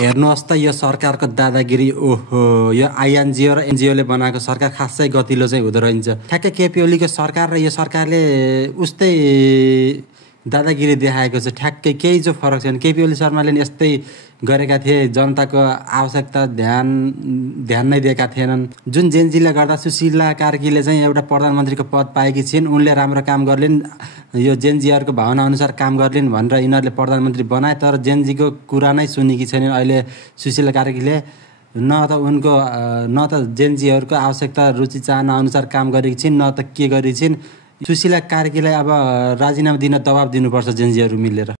हेर्नुहोस् त यो सरकारको दादागिरी। ओहो, यो आइएनजिओ र एनजिओले बनाएको सरकार खासै गतिलो चाहिँ हुँदो रहन्छ। ठ्याक्कै केपी ओलीको सरकार र यो सरकारले उस्तै दादागिरी देखाएको छ। ठ्याक्कै केही जो फरक छैन। केपी ओली शर्माले यस्तै गरेका थिए, जनताको आवश्यकता ध्यान नै दिएका थिएनन्। जुन जेनजीले गर्दा सुशीला कार्कीले चाहिँ एउटा प्रधानमन्त्रीको पद पाएकी छिन्, उनले राम्रो काम गर्लिन्, यो जेनजीहरूको भावना अनुसार काम गर्लिन् भनेर यिनीहरूले प्रधानमन्त्री बनाए। तर जेनजीको कुरा नै सुनेकी छैनन् अहिले सुशीला कार्कीले। न त उनको न त जेनजीहरूको आवश्यकता रुचि चाहना अनुसार काम गरेकी छिन्, न त के गरेकी छिन्। सुशीला कार्कीलाई अब राजीनामा दिन दबाब दिनुपर्छ जेनजीहरू मिलेर।